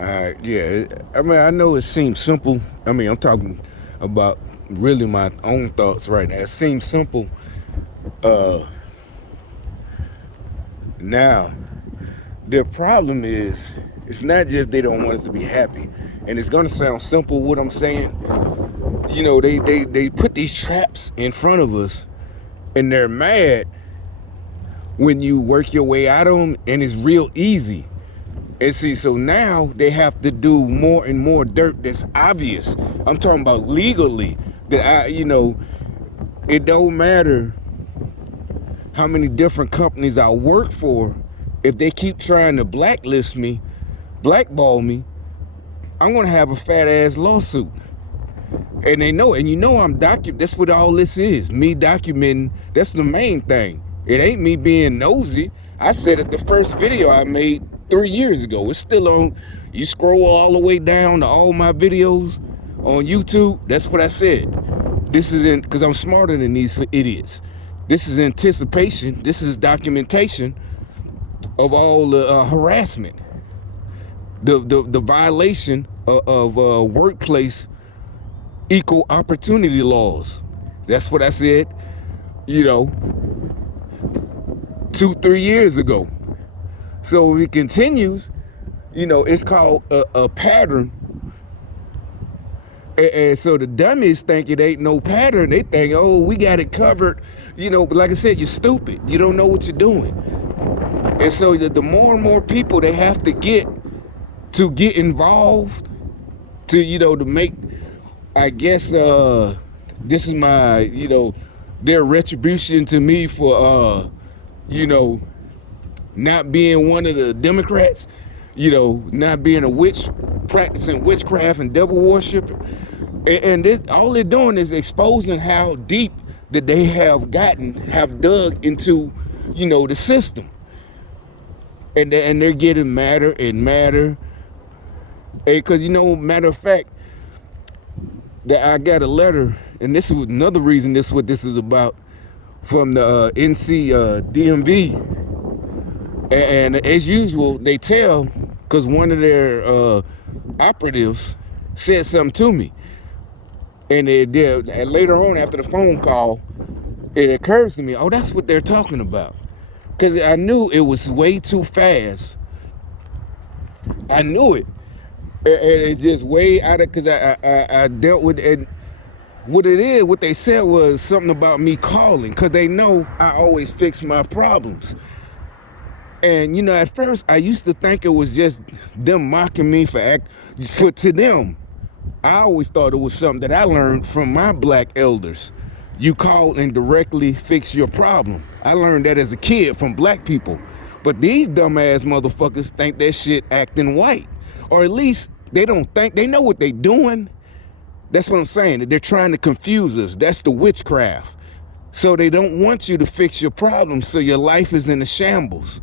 Yeah. I mean, I know it seems simple. I mean, I'm talking about really my own thoughts right now. It seems simple. Now, their problem is, it's not just they don't want us to be happy. And it's going to sound simple what I'm saying. You know, they put these traps in front of us, and they're mad when you work your way out of them, and it's real easy. And see, so now they have to do more and more dirt that's obvious. I'm talking about legally. It don't matter how many different companies I work for. If they keep trying to blacklist me, blackball me, I'm gonna have a fat ass lawsuit. And they know, and I'm that's what all this is. Me documenting, that's the main thing. It ain't me being nosy. I said it the first video I made 3 years ago. It's still on. You scroll all the way down to all my videos on YouTube. That's what I said. This is because I'm smarter than these idiots. This is anticipation. This is documentation of all the harassment, the violation of workplace equal opportunity laws. That's what I said, 2-3 years ago. So if it continues, it's called a pattern. And so the dummies think it ain't no pattern. They think, oh, we got it covered. But like I said, you're stupid. You don't know what you're doing. And so the more and more people they have to get involved to make, I guess, this is my, their retribution to me for, not being one of the Democrats, not being a witch, practicing witchcraft and devil worship. And this, all they're doing is exposing how deep that they have dug into, the system. And they're getting madder and madder. Because, matter of fact, that I got a letter, and this is another reason this is what this is about, from the NC DMV. And as usual, they tell, because one of their operatives said something to me. And later on, after the phone call, it occurs to me, oh, that's what they're talking about. Because I knew it was way too fast. I knew it. And it's just way out of, because I dealt with it. What they said was something about me calling, because they know I always fix my problems. And, at first, I used to think it was just them mocking me to them. I always thought it was something that I learned from my black elders. You call and directly fix your problem. I learned that as a kid from black people. But these dumbass motherfuckers think that shit acting white. Or at least they don't think, they know what they doing. That's what I'm saying. They're trying to confuse us. That's the witchcraft. So they don't want you to fix your problem, so your life is in a shambles.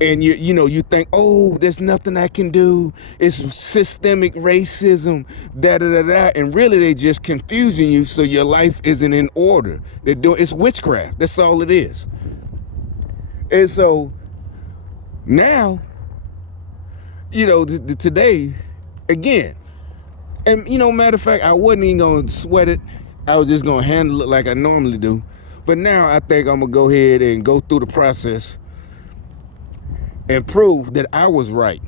And you think, oh, there's nothing I can do. It's systemic racism, da-da-da-da. And really, they just confusing you so your life isn't in order. It's witchcraft. That's all it is. And so now, today, again, and, matter of fact, I wasn't even going to sweat it. I was just going to handle it like I normally do. But now I think I'm going to go ahead and go through the process and prove that I was right.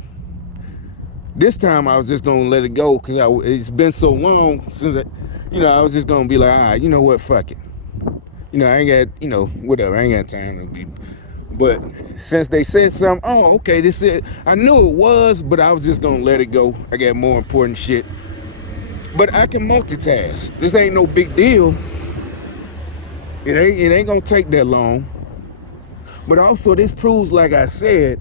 This time I was just gonna let it go because it's been so long since I was just gonna be like, all right, you know what, fuck it. I ain't got, whatever, I ain't got time to be. But since they said something, oh, okay, this is, I knew it was, but I was just gonna let it go. I got more important shit. But I can multitask. This ain't no big deal. It ain't gonna take that long. But also this proves, like I said,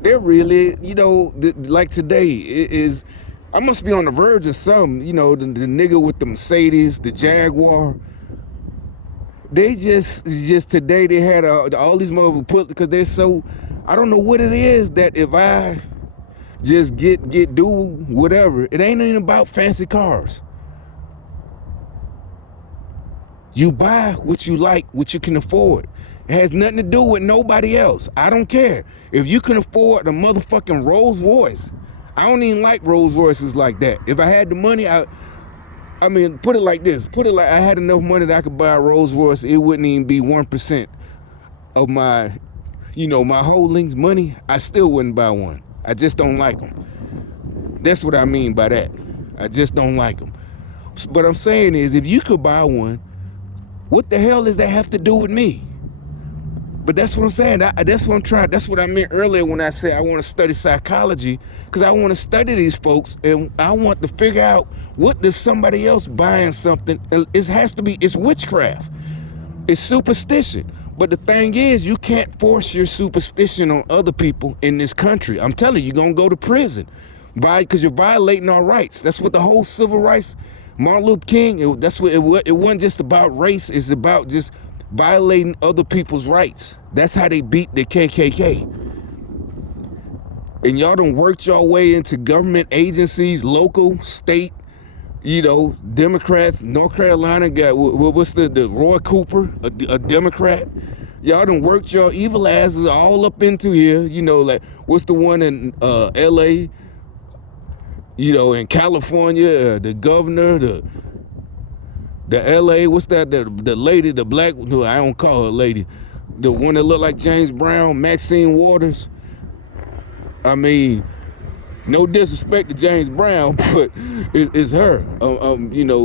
they're really, like today, I must be on the verge of something, the nigga with the Mercedes, the Jaguar. They just today they had all these motherfuckers put, because they're so, I don't know what it is that if I just do whatever, it ain't even about fancy cars. You buy what you like, what you can afford. It has nothing to do with nobody else. I don't care. If you can afford a motherfucking Rolls Royce, I don't even like Rolls Royces like that. If I had the money, I mean, put it like this. Put it like I had enough money that I could buy a Rolls Royce. It wouldn't even be 1% of my, my holdings, money. I still wouldn't buy one. I just don't like them. That's what I mean by that. I just don't like them. What I'm saying is, if you could buy one, what the hell does that have to do with me? But that's what I'm saying. That's what I'm trying. That's what I meant earlier when I said I want to study psychology, because I want to study these folks and I want to figure out what does somebody else buying something. It's witchcraft. It's superstition. But the thing is, you can't force your superstition on other people in this country. I'm telling you, you're going to go to prison because you're violating our rights. That's what the whole civil rights, Martin Luther King, it wasn't just about race. It's about just violating other people's rights. That's how they beat the KKK. And y'all done worked your way into government agencies, local, state, Democrats. North Carolina got, what's the Roy Cooper, a Democrat. Y'all done worked your evil asses all up into here, like, what's the one in LA, in California, the governor, the LA, what's that, the lady, the black, no, I don't call her a lady, the one that looked like James Brown, Maxine Waters. I mean, no disrespect to James Brown, but it's her,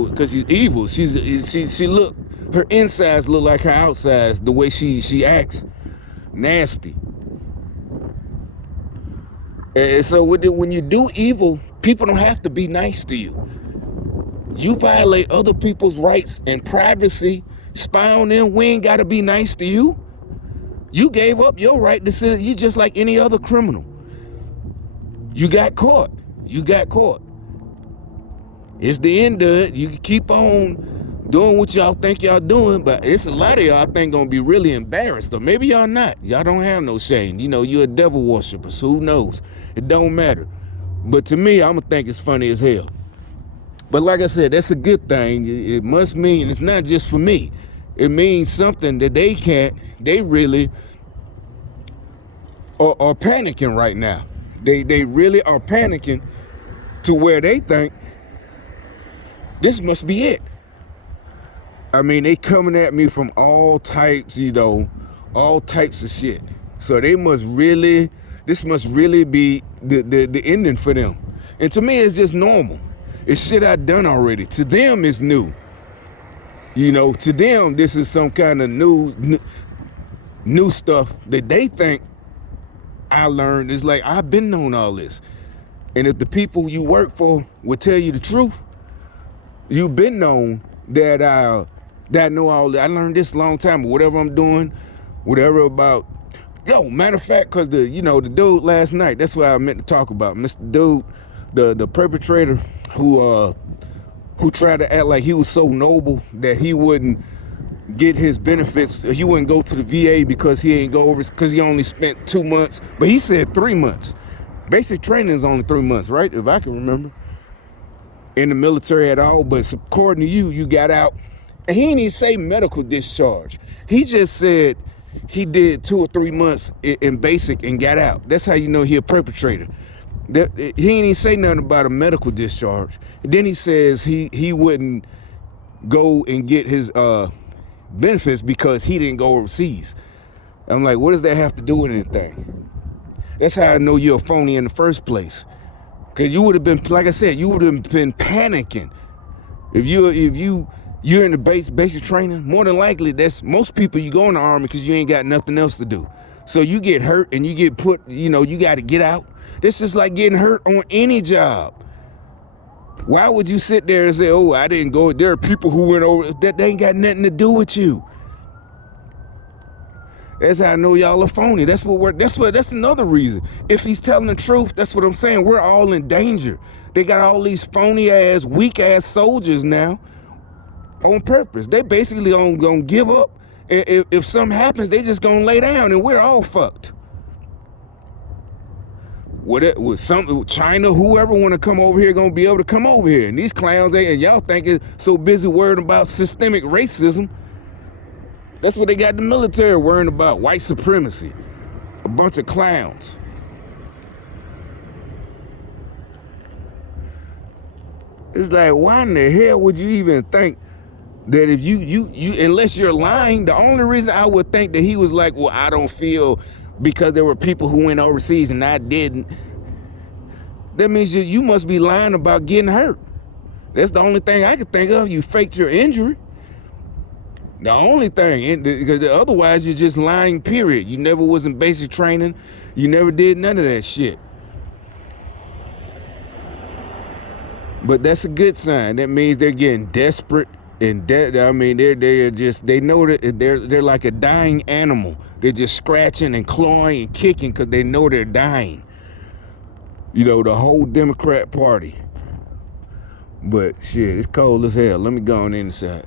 because she's evil. She look, her insides look like her outsides, the way she acts, nasty. And so when you do evil, people don't have to be nice to you. You violate other people's rights and privacy, spy on them, we ain't got to be nice to you. You gave up your right to sit, you just like any other criminal. You got caught. It's the end of it. You can keep on doing what y'all think y'all doing, but it's a lot of y'all I think gonna be really embarrassed, or maybe y'all not. Y'all don't have no shame. You're a devil worshiper, so who knows? It don't matter. But to me, I'm gonna think it's funny as hell. But like I said, that's a good thing. It must mean it's not just for me. It means something that they really are panicking right now. They really are panicking to where they think this must be it. I mean, they coming at me from all types, all types of shit. So this must really be the ending for them. And to me, it's just normal. It's shit I've done already. To them, it's new. To them, this is some kind of new stuff that they think I learned. It's like, I've been known all this. And if the people you work for would tell you the truth, you've been known that I know all that. I learned this a long time. Whatever I'm doing, whatever about. Matter of fact, because the dude last night, that's what I meant to talk about. Mr. Dude, the perpetrator who tried to act like he was so noble that he wouldn't get his benefits. He wouldn't go to the VA because he ain't go over, because he only spent 2 months. But he said 3 months. Basic training is only 3 months, right? If I can remember. In the military at all. But according to you got out. And he didn't even say medical discharge. He just said he did 2 or 3 months in basic and got out. That's how you know he a perpetrator. He didn't even say nothing about a medical discharge. And then he says he wouldn't go and get his benefits because he didn't go overseas. I'm like, what does that have to do with anything? That's how I know you're a phony in the first place. Because you would have been, like I said, you would have been panicking. If you're in the basic training, more than likely, that's most people, you go in the army because you ain't got nothing else to do. So you get hurt and you get put, you got to get out. This is like getting hurt on any job. Why would you sit there and say, oh, I didn't go? There are people who went over. That they ain't got nothing to do with you. That's how I know y'all are phony. That's another reason. If he's telling the truth, that's what I'm saying. We're all in danger. They got all these phony ass, weak ass soldiers now on purpose. They basically gonna give up. If something happens, they just gonna lay down and we're all fucked. With China, whoever want to come over here gonna be able to come over here. And these clowns, and y'all think it's so busy worried about systemic racism. That's what they got the military worrying about, white supremacy. A bunch of clowns. It's like, why in the hell would you even think that if you unless you're lying, the only reason I would think that he was like, well, I don't feel because there were people who went overseas and I didn't. That means you must be lying about getting hurt. That's the only thing I could think of. You faked your injury. The only thing, because otherwise you're just lying, period. You never was in basic training. You never did none of that shit. But that's a good sign. That means they're getting desperate and I mean, they know that they're like a dying animal. They're just scratching and clawing and kicking because they know they're dying. You know, the whole Democrat Party. But shit, it's cold as hell. Let me go on inside.